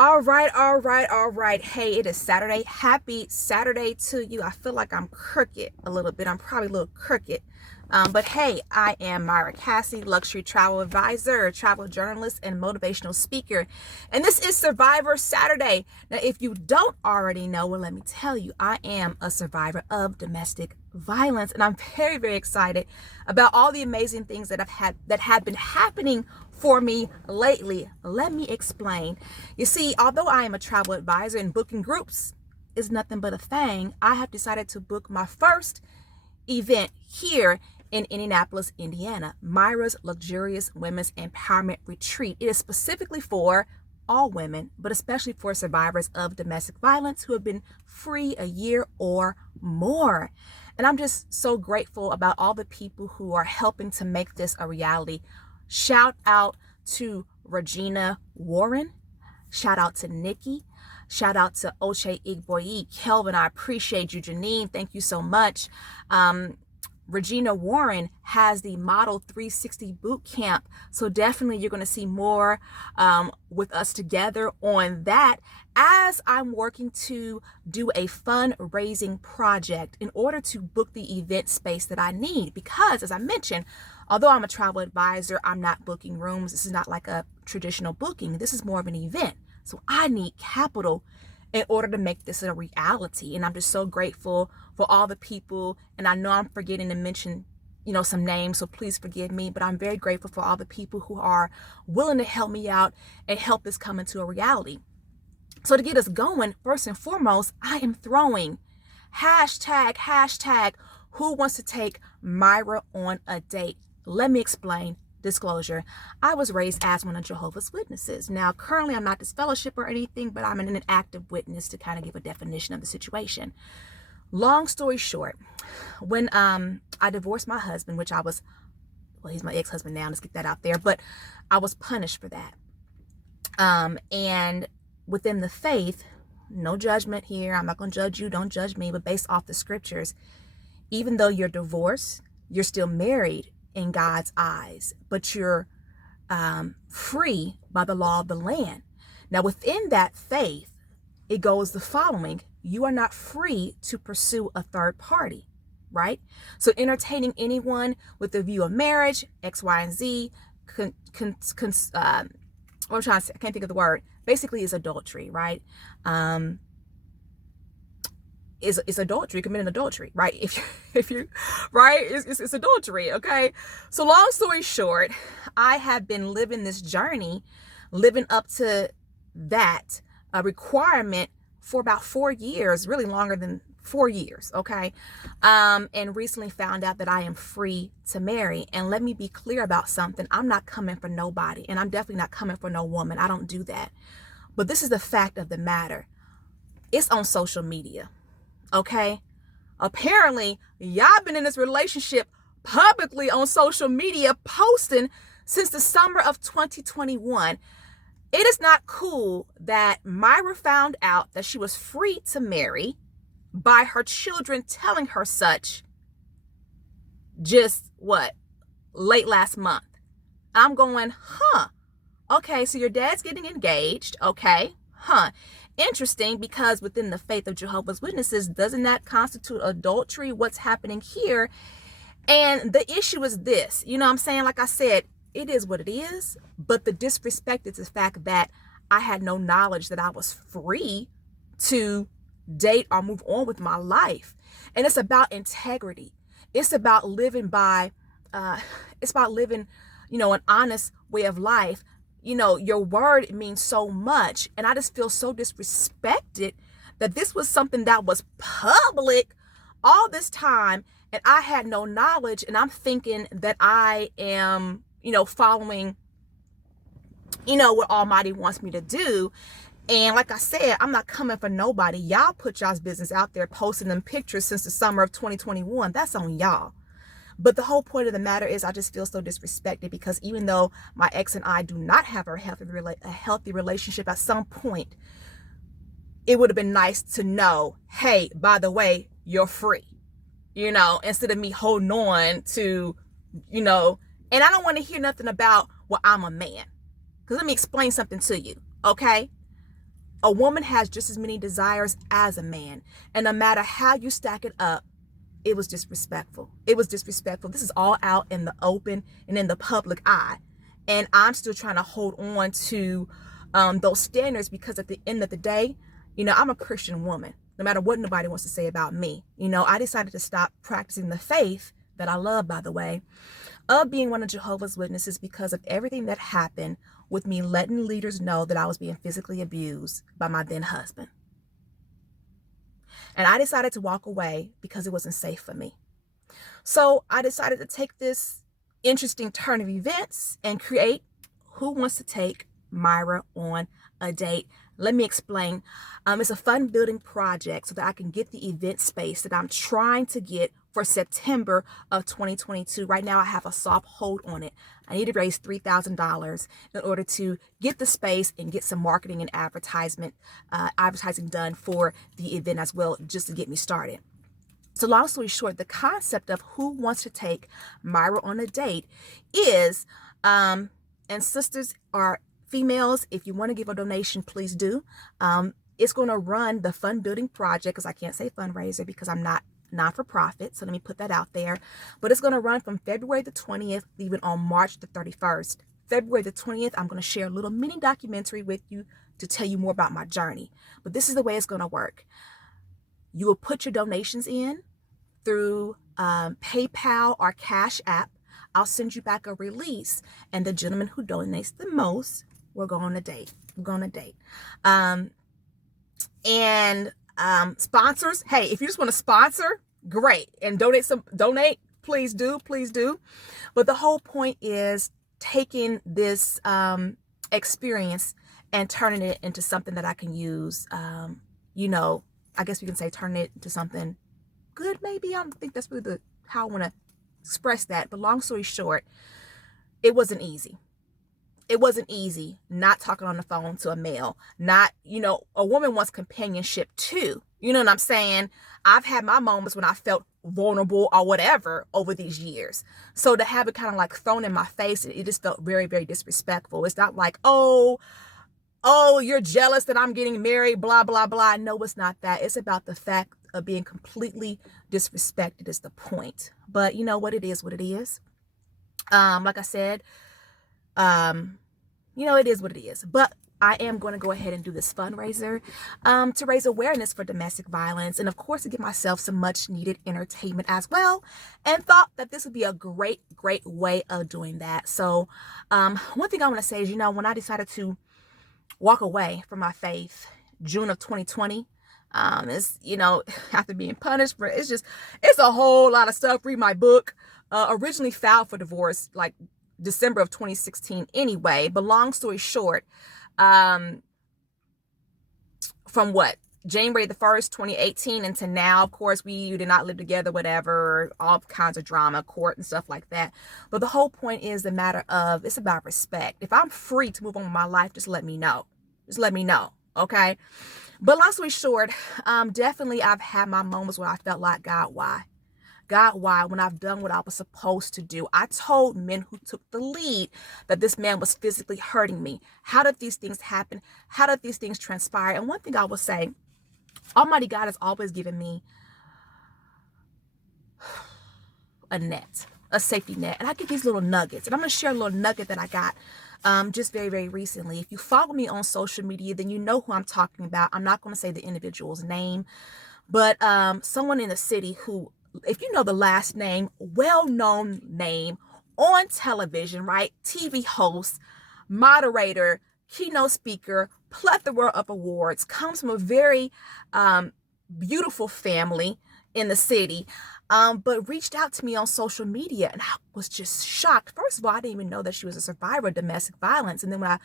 All right. Hey, it is Saturday. Happy Saturday to you. I feel like I'm crooked a little bit. I'm probably a little crooked. But hey, I am Mira Cassidy, luxury travel advisor, travel journalist, and motivational speaker. And this is Survivor Saturday. Now, if you don't already know, well, let me tell you, I am a survivor of domestic violence. And I'm very, very excited about all the amazing things that have been happening for me lately. Let me explain. You see, although I am a travel advisor and booking groups is nothing but a thing, I have decided to book my first event here in Indianapolis, Indiana, Mira's Luxurious Women's Empowerment Retreat. It is specifically for all women, but especially for survivors of domestic violence who have been free a year or more. And I'm just so grateful about all the people who are helping to make this a reality. Shout out to Regina Warren. Shout out to Nikki. Shout out to Oche Igboyi. Kelvin, I appreciate you. Janine, thank you so much. Regina Warren has the Model 360 boot camp. So definitely you're going to see more with us together on that as I'm working to do a fundraising project in order to book the event space that I need. Because as I mentioned, although I'm a travel advisor, I'm not booking rooms. This is not like a traditional booking. This is more of an event. So I need capital in order to make this a reality. And I'm just so grateful for all the people. And I know I'm forgetting to mention, some names, so please forgive me, but I'm very grateful for all the people who are willing to help me out and help this come into a reality. So to get us going, first and foremost, I am throwing hashtag who wants to take Mira on a date. Let me explain. Disclosure, I was raised as one of Jehovah's Witnesses. Now, currently, I'm not disfellowship or anything, but I'm an active witness to kind of give a definition of the situation. Long story short, when I divorced my husband, which he's my ex-husband now, let's get that out there, but I was punished for that. And within the faith, no judgment here. I'm not going to judge you. Don't judge me. But based off the scriptures, even though you're divorced, you're still married in God's eyes, but you're free by the law of the land. Now, within that faith, it goes the following: you are not free to pursue a third party, right? So entertaining anyone with the view of marriage, X, Y, and Z, what I'm trying to say, I can't think of the word, basically is adultery, right? Is adultery, committing adultery, right? If you right, it's adultery. Okay, so long story short, I have been living this journey, living up to that requirement for about 4 years, really longer than 4 years. Okay, and recently found out that I am free to marry. And let me be clear about something: I'm not coming for nobody, and I'm definitely not coming for no woman. I don't do that. But this is the fact of the matter: it's on social media. Okay, apparently y'all been in this relationship publicly on social media, posting since the summer of 2021. It is not cool that Mira found out that she was free to marry by her children telling her such just late last month. I'm going, okay, so your dad's getting engaged. Okay, interesting, because within the faith of Jehovah's Witnesses, doesn't that constitute adultery? What's happening here? And the issue is this, I'm saying, like I said, it is what it is, but the disrespect is the fact that I had no knowledge that I was free to date or move on with my life. And it's about integrity. It's about living by, an honest way of life. Your word means so much. And I just feel so disrespected that this was something that was public all this time, and I had no knowledge. And I'm thinking that I am, following, what Almighty wants me to do. And like I said, I'm not coming for nobody. Y'all put y'all's business out there, posting them pictures since the summer of 2021. That's on y'all. But the whole point of the matter is I just feel so disrespected, because even though my ex and I do not have a healthy relationship, at some point, it would have been nice to know, hey, by the way, you're free, instead of me holding on to, and I don't want to hear nothing about, well, I'm a man. Because let me explain something to you, okay? A woman has just as many desires as a man. And no matter how you stack it up, it was disrespectful. It was disrespectful. This is all out in the open and in the public eye. And I'm still trying to hold on to those standards, because at the end of the day, I'm a Christian woman. No matter what nobody wants to say about me, I decided to stop practicing the faith that I love, by the way, of being one of Jehovah's Witnesses, because of everything that happened with me letting leaders know that I was being physically abused by my then husband. And I decided to walk away because it wasn't safe for me. So I decided to take this interesting turn of events and create Who Wants to Take Myra on a Date. Let me explain. It's a fun building project so that I can get the event space that I'm trying to get for September of 2022. Right now, I have a soft hold on it. I need to raise $3,000 in order to get the space and get some marketing and advertising done for the event as well, just to get me started. So long story short, the concept of Who Wants to Take Myra on a Date is, and sisters are females, if you want to give a donation, please do. It's going to run the fund building project, because I can't say fundraiser because I'm not for profit. So let me put that out there. But it's going to run from February the 20th, leaving on March the 31st. February the 20th, I'm going to share a little mini documentary with you to tell you more about my journey. But this is the way it's going to work. You will put your donations in through PayPal or Cash App. I'll send you back a release, and the gentleman who donates the most, we're going on a date. We're going on a date. And sponsors, hey, if you just want to sponsor, great. And donate, please do. But the whole point is taking this experience and turning it into something that I can use. I guess we can say turning it into something good, maybe. I don't think that's really how I want to express that. But long story short, it wasn't easy. It wasn't easy not talking on the phone to a male. A woman wants companionship too. You know what I'm saying? I've had my moments when I felt vulnerable or whatever over these years. So to have it kind of like thrown in my face, it just felt very, very disrespectful. It's not like, oh, you're jealous that I'm getting married, blah, blah, blah. No, it's not that. It's about the fact of being completely disrespected is the point. But you know what? It is what it is. Like I said, it is what it is. But I am going to go ahead and do this fundraiser to raise awareness for domestic violence, and of course to give myself some much needed entertainment as well, and thought that this would be a great way of doing that. So one thing I want to say is, when I decided to walk away from my faith June of 2020, it's after being punished for it's a whole lot of stuff. Read my book. Originally filed for divorce like December of 2016 anyway, but long story short, from January the 1st, 2018 into now, of course, we did not live together, whatever, all kinds of drama, court and stuff like that. But the whole point is the matter of, it's about respect. If I'm free to move on with my life, just let me know. Okay? But long story short, definitely I've had my moments where I felt like, God, why? God, why? When I've done what I was supposed to do. I told men who took the lead that this man was physically hurting me. How did these things happen? How did these things transpire? And one thing I will say, Almighty God has always given me a safety net. And I get these little nuggets. And I'm going to share a little nugget that I got just very, very recently. If you follow me on social media, then you know who I'm talking about. I'm not going to say the individual's name, but someone in the city who, if you know the last name, well-known name on television, right? TV host, moderator, keynote speaker, plethora of awards, comes from a very beautiful family in the city, but reached out to me on social media, and I was just shocked. First of all, I didn't even know that she was a survivor of domestic violence. And then when I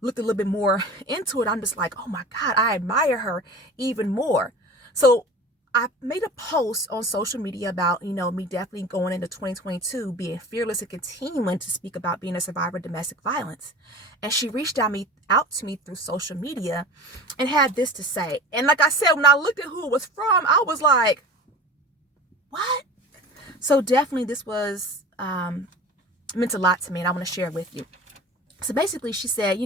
looked a little bit more into it, I'm just like, oh my God, I admire her even more. So I made a post on social media about, me definitely going into 2022, being fearless and continuing to speak about being a survivor of domestic violence. And she reached out to me through social media and had this to say. And like I said, when I looked at who it was from, I was like, what? So definitely this was meant a lot to me, and I want to share it with you. So basically she said,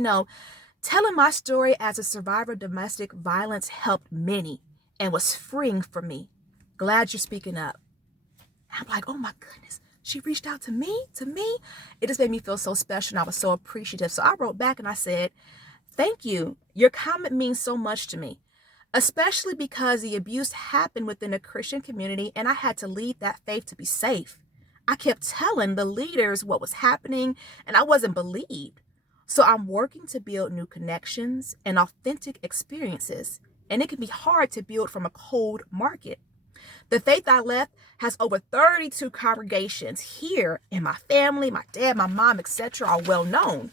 Telling my story as a survivor of domestic violence helped many and was freeing for me. Glad you're speaking up. I'm like, oh my goodness, she reached out to me, It just made me feel so special, and I was so appreciative. So I wrote back and I said, thank you. Your comment means so much to me, especially because the abuse happened within a Christian community and I had to leave that faith to be safe. I kept telling the leaders what was happening and I wasn't believed. So I'm working to build new connections and authentic experiences, and it can be hard to build from a cold market. The faith I left has over 32 congregations here, and my family, my dad, my mom, etc. are well known.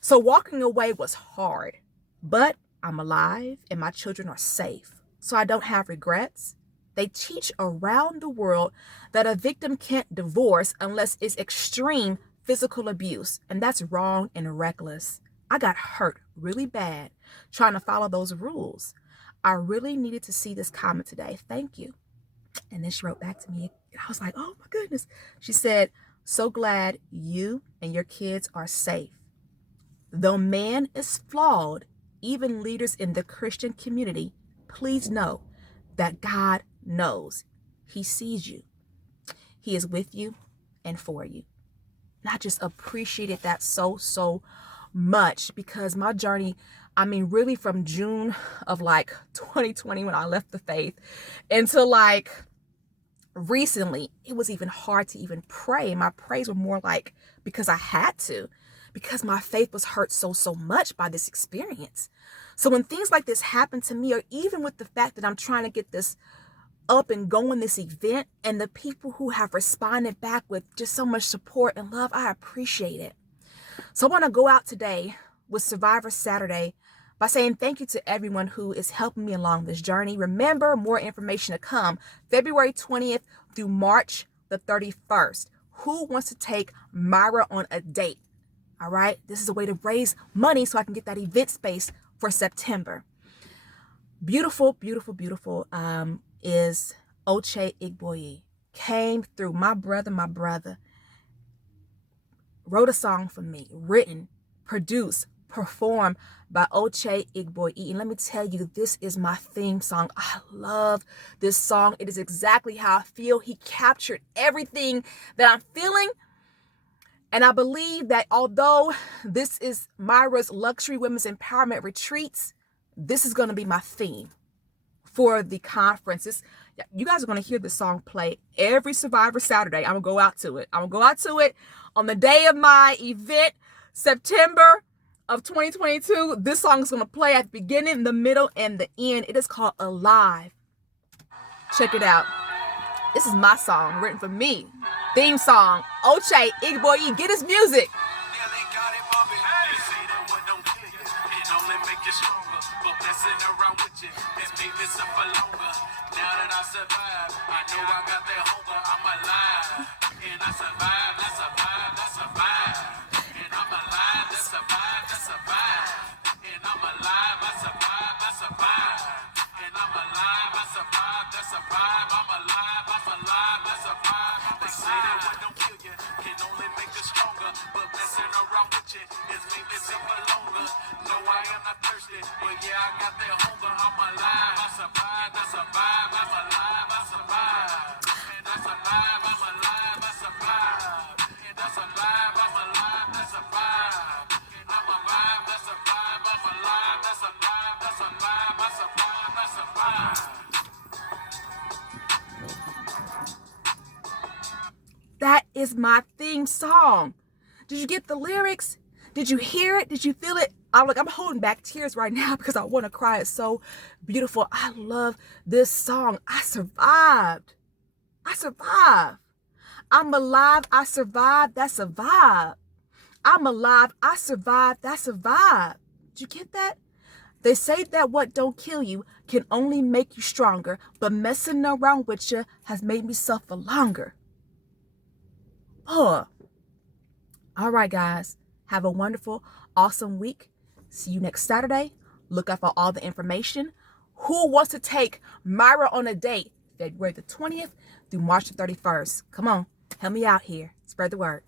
So walking away was hard, but I'm alive and my children are safe. So I don't have regrets. They teach around the world that a victim can't divorce unless it's extreme physical abuse, and that's wrong and reckless. I got hurt really bad trying to follow those rules. I really needed to see this comment today. Thank you. And then she wrote back to me. I was like, oh my goodness. She said, so glad you and your kids are safe. Though man is flawed, even leaders in the Christian community, please know that God knows. He sees you. He is with you and for you. And I just appreciated that so much, because my journey, really from June of 2020 when I left the faith until recently, it was even hard to even pray. My praise were more because I had to, because my faith was hurt so much by this experience. So when things like this happen to me, or even with the fact that I'm trying to get this up and going, this event, and the people who have responded back with just so much support and love, I appreciate it. So I want to go out today with Survivor Saturday by saying thank you to everyone who is helping me along this journey. Remember, more information to come February 20th through March the 31st. Who wants to take Myra on a date? All right. This is a way to raise money so I can get that event space for September. Beautiful is Oche Igboyi. Came through. My brother wrote a song for me, written, produced, performed by Oche Igboyi. And let me tell you, this is my theme song. I love this song. It is exactly how I feel. He captured everything that I'm feeling. And I believe that although this is Myra's Luxury Women's Empowerment Retreats, this is going to be my theme for the conference. You guys are going to hear this song play every Survivor Saturday. I'm going to go out to it. On the day of my event, September of 2022. This song is going to play at the beginning, the middle, and the end. It is called Alive. Check it out. This is my song, written for me. Theme song, Oche Igboyi. Get his music. That is my theme song. Did you get the lyrics? Did you hear it? Did you feel it? I'm holding back tears right now because I want to cry. It's so beautiful. I love this song. I survived. I'm alive. I survived. That's a vibe. I'm alive. I survived. That's a vibe. Did you get that? They say that what don't kill you can only make you stronger, but messing around with you has made me suffer longer. Oh. All right, guys. Have a wonderful, awesome week. See you next Saturday. Look out for all the information. Who wants to take Myra on a date? February the 20th through March the 31st. Come on. Help me out here. Spread the word.